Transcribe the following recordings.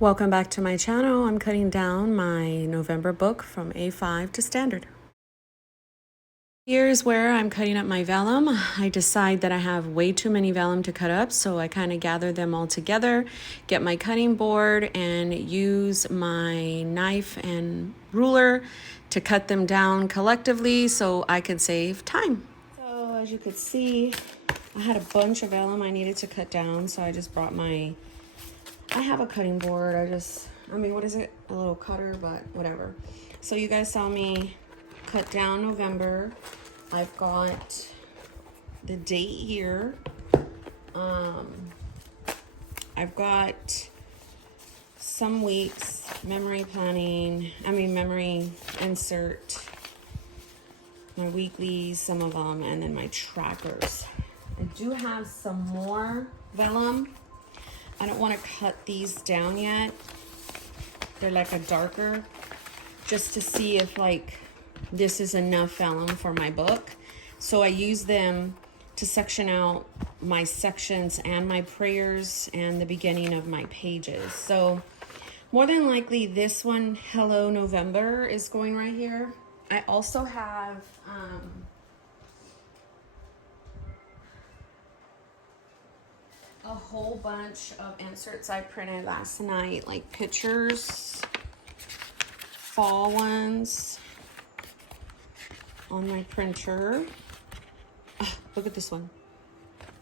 Welcome back to my channel. I'm cutting down my November book from A5 to standard. Here's where I'm cutting up my vellum. I decide that I have way too many vellum to cut up, so I kind of gather them all together, get my cutting board, and use my knife and ruler to cut them down collectively so I could save time. So as you could see, I had a bunch of vellum I needed to cut down, so I just brought I have a cutting board. I mean, what is it? A little cutter, but whatever. So you guys saw me cut down November. I've got the date here. I've got some weeks, memory insert, my weeklies, some of them, and then my trackers. I do have some more vellum. I don't want to cut these down yet. They're like a darker, just to see if like this is enough vellum for my book. So I use them to section out my sections and my prayers and the beginning of my pages. So more than likely this one, Hello November, is going right here. I also have a whole bunch of inserts I printed last night, like pictures, fall ones on my printer. Oh, look at this one.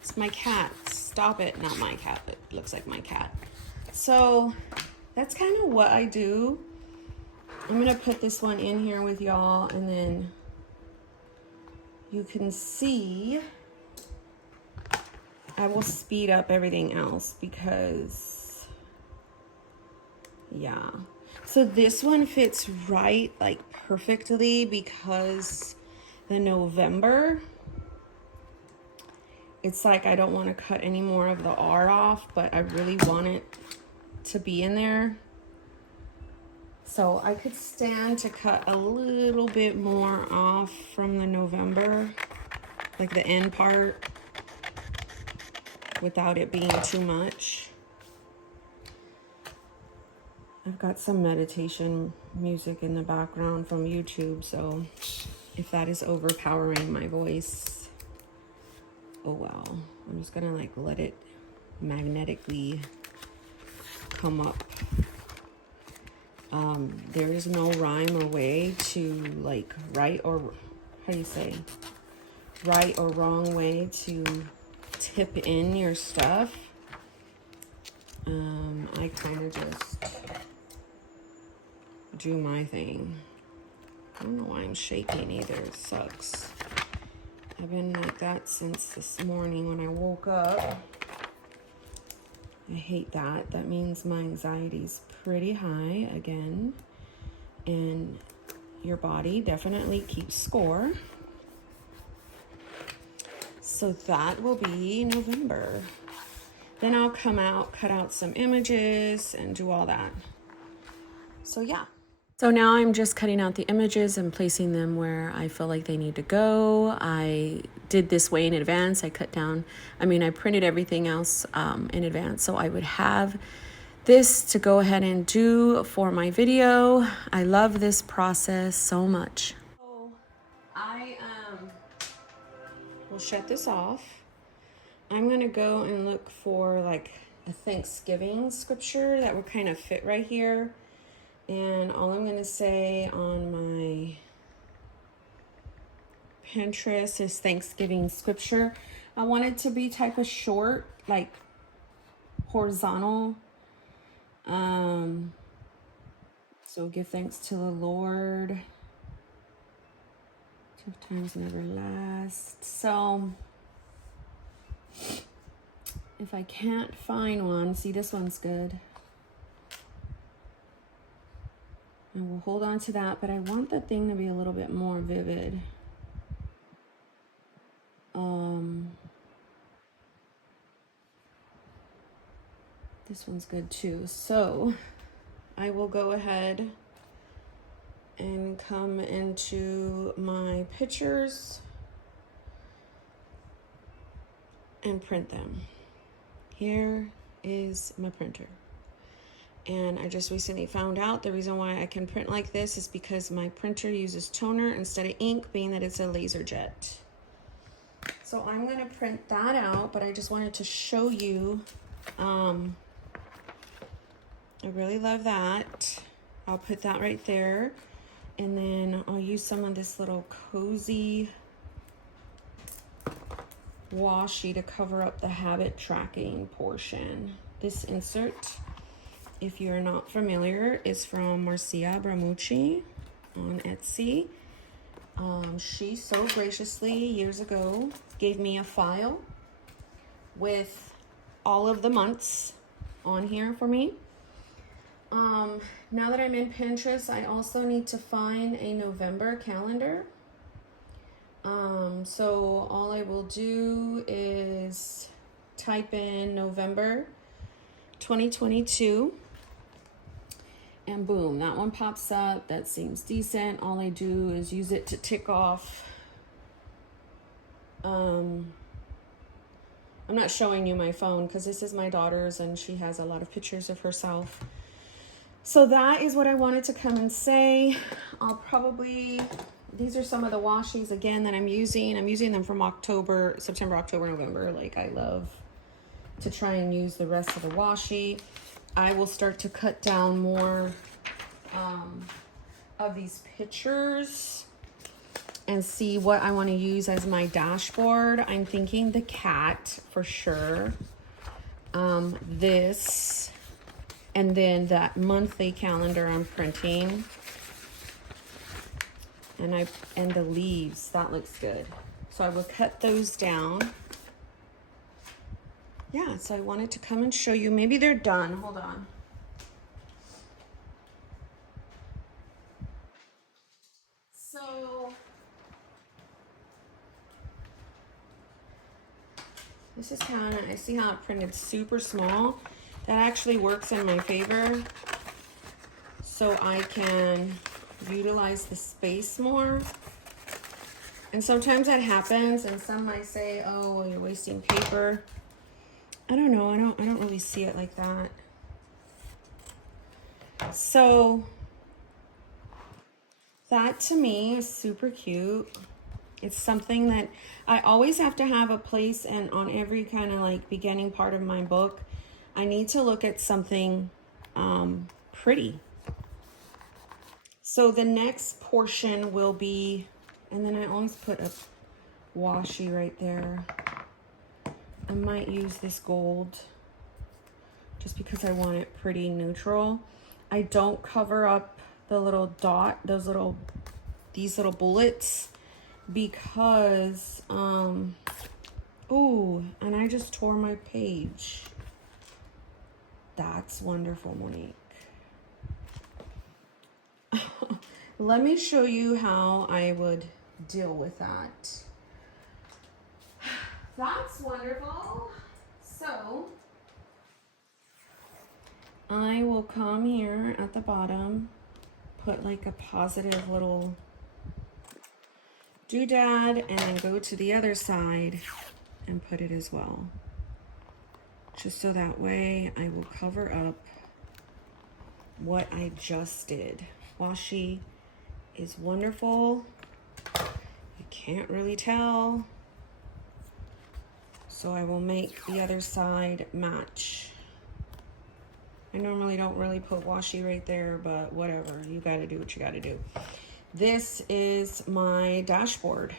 It's my cat. Stop it. Not my cat, but it looks like my cat. So that's kind of what I do. I'm going to put this one in here with y'all, and then you can see I will speed up everything else because, yeah. So this one fits right, like perfectly, because the November, it's like I don't want to cut any more of the R off, but I really want it to be in there. So I could stand to cut a little bit more off from the November, like the end part, without it being too much. I've got some meditation music in the background from YouTube, so if that is overpowering my voice, oh well. I'm just gonna like let it magnetically come up. There is no rhyme or way to like right or wrong way to tip in your stuff. I kind of just do my thing. I don't know why I'm shaking either. It sucks. I've been like that since this morning when I woke up. I hate that. That means my anxiety's pretty high again. And your body definitely keeps score. So that will be November. Then I'll come out, cut out some images, and do all that. So yeah. So now I'm just cutting out the images and placing them where I feel like they need to go. I did this way in advance. I printed everything else in advance, so I would have this to go ahead and do for my video. I love this process so much. So I will shut this off. I'm gonna go and look for like a Thanksgiving scripture that would kind of fit right here. And all I'm going to say on my Pinterest is Thanksgiving scripture. I want it to be type of short, like horizontal. So give thanks to the Lord. Tough times never last. So if I can't find one, see, this one's good. And we'll hold on to that, but I want the thing to be a little bit more vivid. This one's good too. So I will go ahead and come into my pictures and print them. Here is my printer. And I just recently found out the reason why I can print like this is because my printer uses toner instead of ink, being that it's a laser jet. So I'm going to print that out, but I just wanted to show you. I really love that. I'll put that right there. And then I'll use some of this little cozy washi to cover up the habit tracking portion. This insert, if you're not familiar, is from Marcia Bramucci on Etsy. She so graciously years ago gave me a file with all of the months on here for me. Now that I'm in Pinterest, I also need to find a November calendar. So all I will do is type in November 2022 and boom, that one pops up. That seems decent. All I do is use it to tick off. I'm not showing you my phone because this is my daughter's and she has a lot of pictures of herself. So that is what I wanted to come and say. I'll probably, these are some of the washies again that I'm using. I'm using them from September, October, November. Like I love to try and use the rest of the washi. I will start to cut down more of these pictures and see what I want to use as my dashboard. I'm thinking the cat for sure. This, and then that monthly calendar I'm printing. And the leaves, that looks good. So I will cut those down. Yeah, so I wanted to come and show you. Maybe they're done. Hold on. So this is kind of, I see how it printed super small. That actually works in my favor. So I can utilize the space more. And sometimes that happens and some might say, oh, well, you're wasting paper. I don't know. I don't really see it like that. So that to me is super cute. It's something that I always have to have a place, and on every kind of like beginning part of my book, I need to look at something pretty. So the next portion will be, and then I always put a washi right there. I might use this gold just because I want it pretty neutral. I don't cover up the little dot, these little bullets, because, oh, and I just tore my page. That's wonderful, Monique. Let me show you how I would deal with that. That's wonderful. So I will come here at the bottom, put like a positive little doodad, and then go to the other side and put it as well. Just so that way I will cover up what I just did. Washi is wonderful. You can't really tell. So I will make the other side match. I normally don't really put washi right there, but whatever. You gotta do what you gotta do. This is my dashboard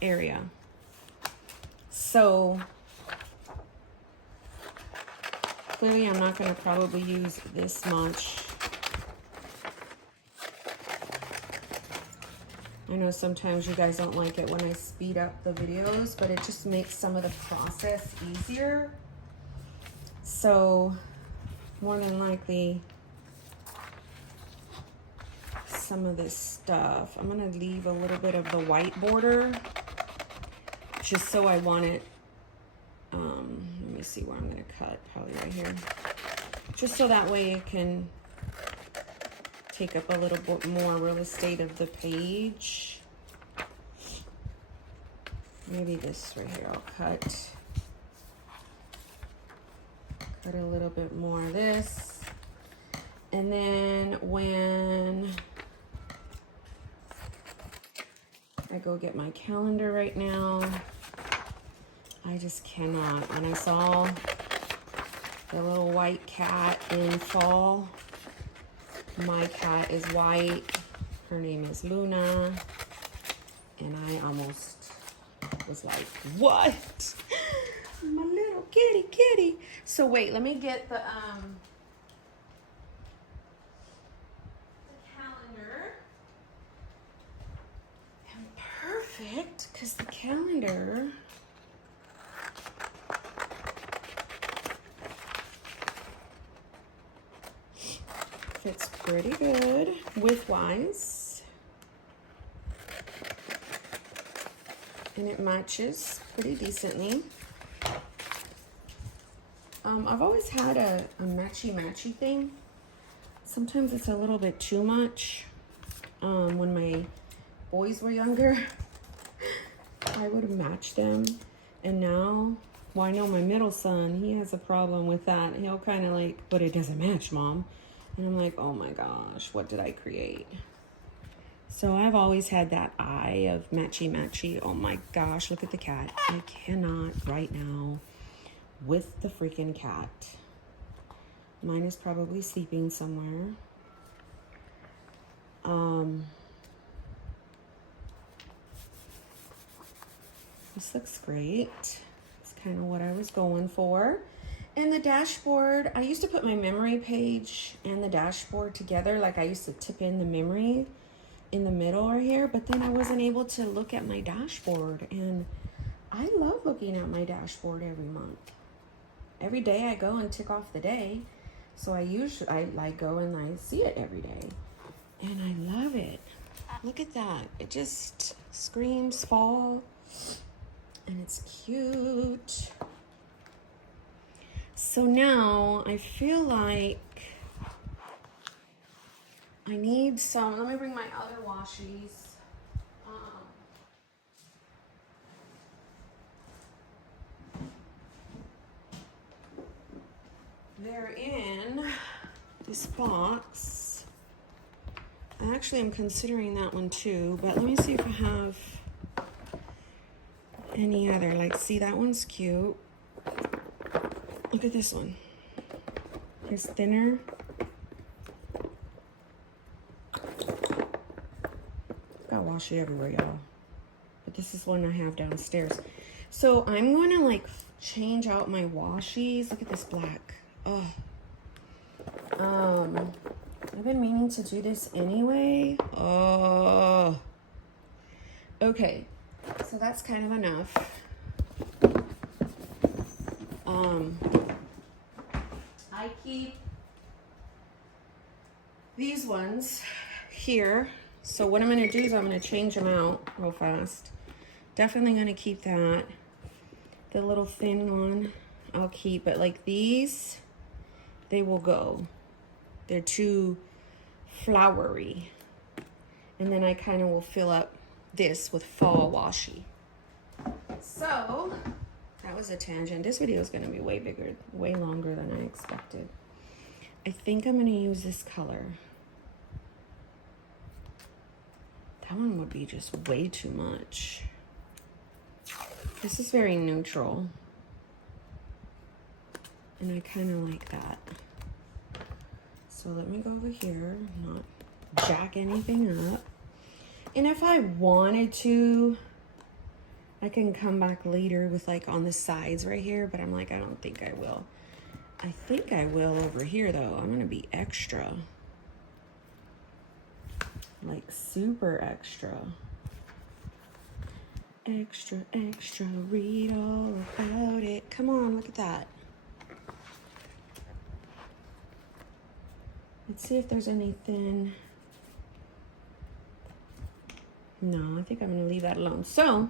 area. So clearly I'm not gonna probably use this much. I know sometimes you guys don't like it when I speed up the videos, but it just makes some of the process easier. So more than likely, some of this stuff, I'm gonna leave a little bit of the white border, just so I want it, let me see where I'm gonna cut, probably right here. Just so that way it can take up a little bit more real estate of the page. Maybe this right here, I'll cut a little bit more of this. And then when I go get my calendar right now, I just cannot. When I saw the little white cat in fall, my cat is white. Her name is Luna. And I almost was like, what? My little kitty. So wait, let me get the calendar. And perfect, because the calendar fits pretty good width-wise. And it matches pretty decently. I've always had a matchy thing. Sometimes it's a little bit too much. When my boys were younger, I would match them. And now, well, I know my middle son, he has a problem with that. He'll kind of like, but it doesn't match, Mom. And I'm like, oh my gosh, what did I create? So I've always had that eye of matchy. Oh my gosh, look at the cat. I cannot right now with the freaking cat. Mine is probably sleeping somewhere. This looks great. It's kind of what I was going for. And the dashboard, I used to put my memory page and the dashboard together. Like I used to tip in the memory in the middle right here, but then I wasn't able to look at my dashboard. And I love looking at my dashboard every month. Every day I go and tick off the day. So I like go and I see it every day. And I love it. Look at that. It just screams fall. And it's cute. So now I feel like I need some, let me bring my other washies. They're in this box. I actually am considering that one too, but let me see if I have any other. Like, see, that one's cute. Look at this one. It's thinner. Got washi everywhere, y'all. But this is one I have downstairs. So I'm going to like change out my washies. Look at this black. Oh. I've been meaning to do this anyway. Oh. Okay. So that's kind of enough. I keep these ones here. So what I'm going to do is I'm going to change them out real fast. Definitely going to keep that. The little thin one I'll keep, but like these, they will go. They're too flowery. And then I kind of will fill up this with fall washi. So that was a tangent. This video is going to be way bigger, way longer than I expected. I think I'm going to use this color. That one would be just way too much. This is very neutral. And I kind of like that. So let me go over here, not jack anything up. And if I wanted to, I can come back later with like on the sides right here, but I'm like, I don't think I will. I think I will over here though. I'm gonna be extra. Like super extra. Extra, extra, read all about it. Come on, look at that. Let's see if there's anything. No, I think I'm gonna leave that alone. So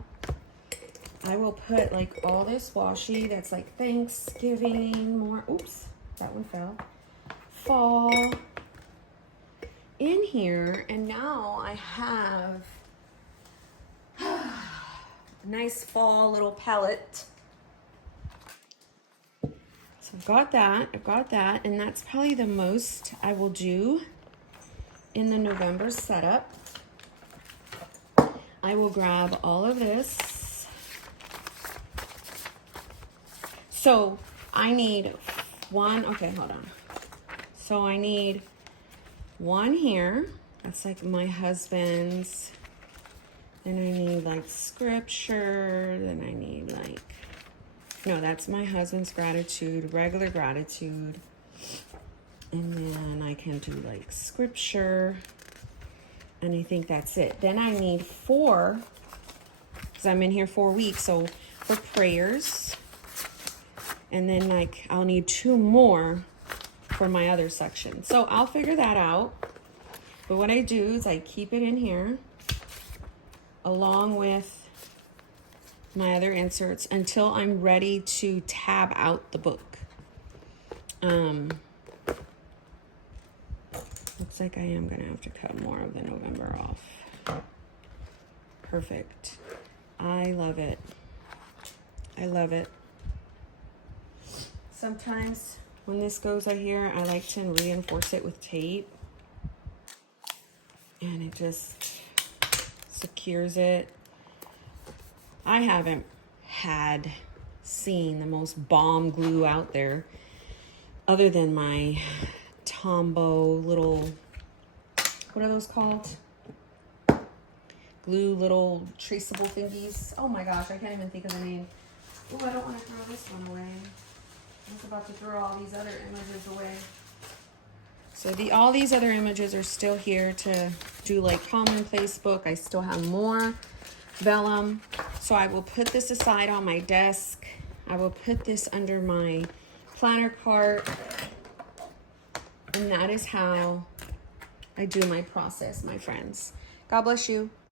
I will put like all this washi that's like Thanksgiving, more, oops, that one fell, fall in here. And now I have a nice fall little palette. So I've got that, and that's probably the most I will do in the November setup. I will grab all of this. So I need one, okay, hold on. So I need one here. That's like my husband's. Then I need like scripture. Then I need like, no, that's my husband's gratitude, regular gratitude. And then I can do like scripture. And I think that's it. Then I need 4, because I'm in here 4 weeks, so for prayers. And then like I'll need 2 more for my other section. So I'll figure that out. But what I do is I keep it in here along with my other inserts until I'm ready to tab out the book. Looks like I am gonna have to cut more of the November off. Perfect. I love it. I love it. Sometimes when this goes out here, I like to reinforce it with tape. And it just secures it. I haven't seen the most bomb glue out there other than my Tombow little, what are those called? Glue little traceable thingies. Oh my gosh, I can't even think of the name. Oh, I don't want to throw this one away. I was about to throw all these other images away. So all these other images are still here to do like commonplace book. I still have more vellum. So I will put this aside on my desk. I will put this under my planner cart. And that is how I do my process, my friends. God bless you.